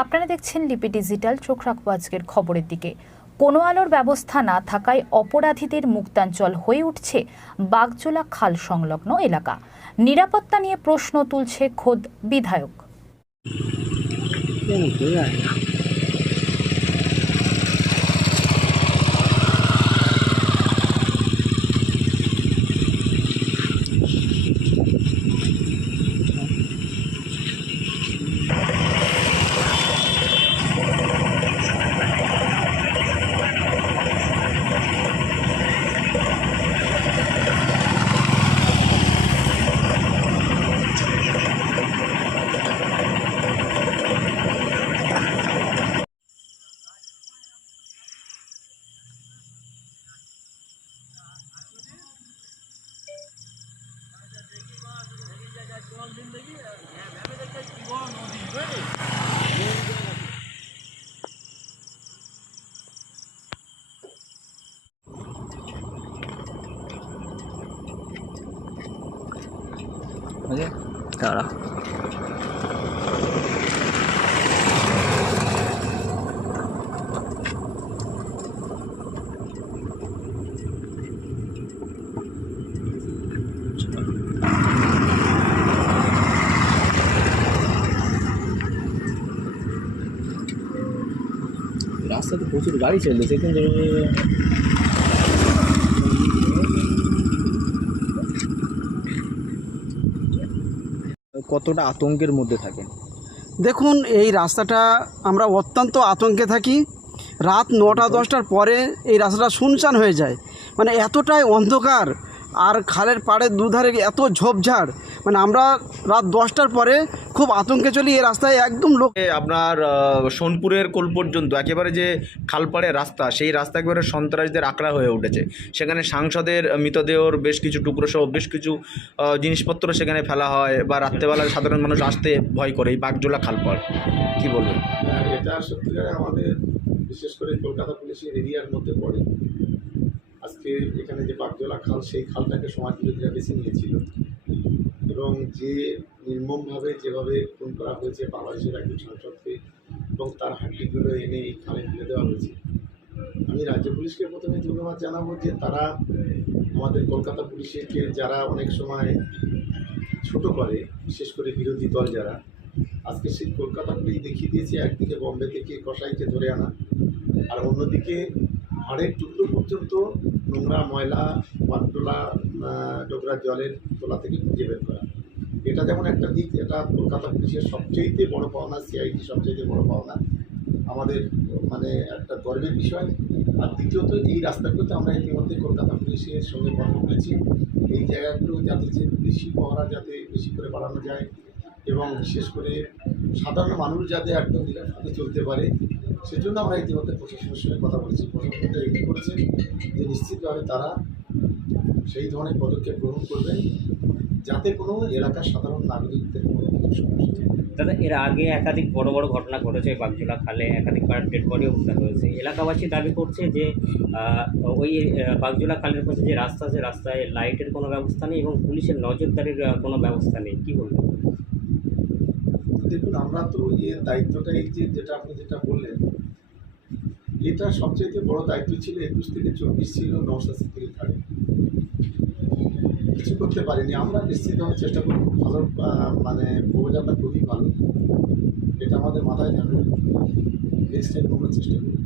আপনারা দেখছেন লিপি ডিজিটাল। চোখ রাখবো আজকের খবরের দিকে। কোনো আলোর ব্যবস্থা না থাকায় অপরাধীদের মুক্তাঞ্চল হয়ে উঠছে বাগজোলা খাল সংলগ্ন এলাকা। নিরাপত্তা নিয়ে প্রশ্ন তুলছে খোদ বিধায়ক। তারা রাস্তাতে প্রচুর গাড়ি চলছে কিন্তু কতটা আতঙ্কের মধ্যে থাকেন? দেখুন, এই রাস্তাটা আমরা অত্যন্ত আতঙ্কে থাকি। রাত 9টা-10টার পরে এই রাস্তাটা শুনশান হয়ে যায়, মানে এতটাই অন্ধকার। আর খালের পাড়ের দুধারে এত ঝোপঝাড়, মানে আমরা রাত 10টার পরে খুব আতঙ্কে চলি। এই রাস্তায় একদম লোক আপনার সোনপুরের কোল পর্যন্ত একেবারে যে খালপাড়ে রাস্তা, সেই রাস্তা একেবারে সন্ত্রাসীদের আঁকড়া হয়ে উঠেছে। সেখানে সাংসদের মৃতদেহর বেশ কিছু টুকরো সহ বেশ কিছু জিনিসপত্র সেখানে ফেলা হয়, বা রাত্রেবেলায় সাধারণ মানুষ আসতে ভয় করে এই বাগজোলা খালপাড়। কী বলবেন? এটা সত্যিকারে আমাদের বিশেষ করে কলকাতা পুলিশের এরিয়ার মধ্যে পড়ে। আজকে এখানে যে বাগজোলা খাল, সেই খালটাকে সমাজ বিরোধীরা বেছে নিয়েছিল এবং যে নির্মমভাবে যেভাবে খুন করা হয়েছে বাংলাদেশের একজন সাংসদকে এবং তার হাড্ডিগুলো এনে এই খালে ফেলে দেওয়া হয়েছে। আমি রাজ্য পুলিশকে প্রথমে ধন্যবাদ জানাবো যে তারা আমাদের কলকাতা পুলিশকে, যারা অনেক সময় ছোট করে, বিশেষ করে বিরোধী দল যারা, আজকে সেই কলকাতা পুলিশ দেখিয়ে দিয়েছে একদিকে বম্বে থেকে কসাইকে ধরে আনা, আর অন্যদিকে হাড়ের টুকরো পর্যন্ত নোংরা ময়লা পাট্টোলা ডোকরা জলের তোলা থেকে খুঁজে বের করা। এটা যেমন একটা দিক, এটা কলকাতা পুলিশের সবচেয়ে বড় পাওনা, সিআইডি সবচেয়ে বড় পাওনা, আমাদের মানে একটা গর্বের বিষয়। আর দ্বিতীয়ত, এই রাস্তাগুলোতে আমরা ইতিমধ্যে কলকাতা পুলিশের সঙ্গে কথা বলেছি, এই জায়গাগুলো যাতে যে পুলিশি পহরা যাতে বেশি করে বাড়ানো যায় এবং বিশেষ করে সাধারণ মানুষ যাতে একদম নিরাপদে চলতে পারে, সেজন্য আমরা ইতিমধ্যে প্রশাসনের সঙ্গে কথা বলেছি। প্রশাসনটা এগ্রি করেছে যে নিশ্চিতভাবে তারা সেই ধরনের পদক্ষেপ গ্রহণ করবেন যাতে কোনো এলাকার সাধারণ নাগরিকদের কোনো সমস্যা। দাদা, এর আগে একাধিক বড় বড় ঘটনা ঘটেছে বাগজোলা খালে, একাধিকবার ডেড বডি উদ্ধার হয়েছে। এলাকাবাসী দাবি করছে যে ওই বাগজোলা খালের পাশে যে রাস্তা আছে, রাস্তায় লাইটের কোনো ব্যবস্থা নেই এবং পুলিশের নজরদারির কোনো ব্যবস্থা নেই। কী বলবেন? দেখুন, আমরা তো এর দায়িত্বটা, এই যেটা আপনি যেটা বললেন, এটা সবচেয়ে বড় দায়িত্ব ছিল 21 থেকে 24 ছিল নওশাদ সিদ্দিকীর ঘাড়ে। কিছু করতে পারিনি। আমরা নিশ্চিতভাবে চেষ্টা করব, ভালো মানে প্রয়োজনটা খুবই ভালো, এটা আমাদের মাথায় থাকবে। নেক্সট টাইম আমরা চেষ্টা করব।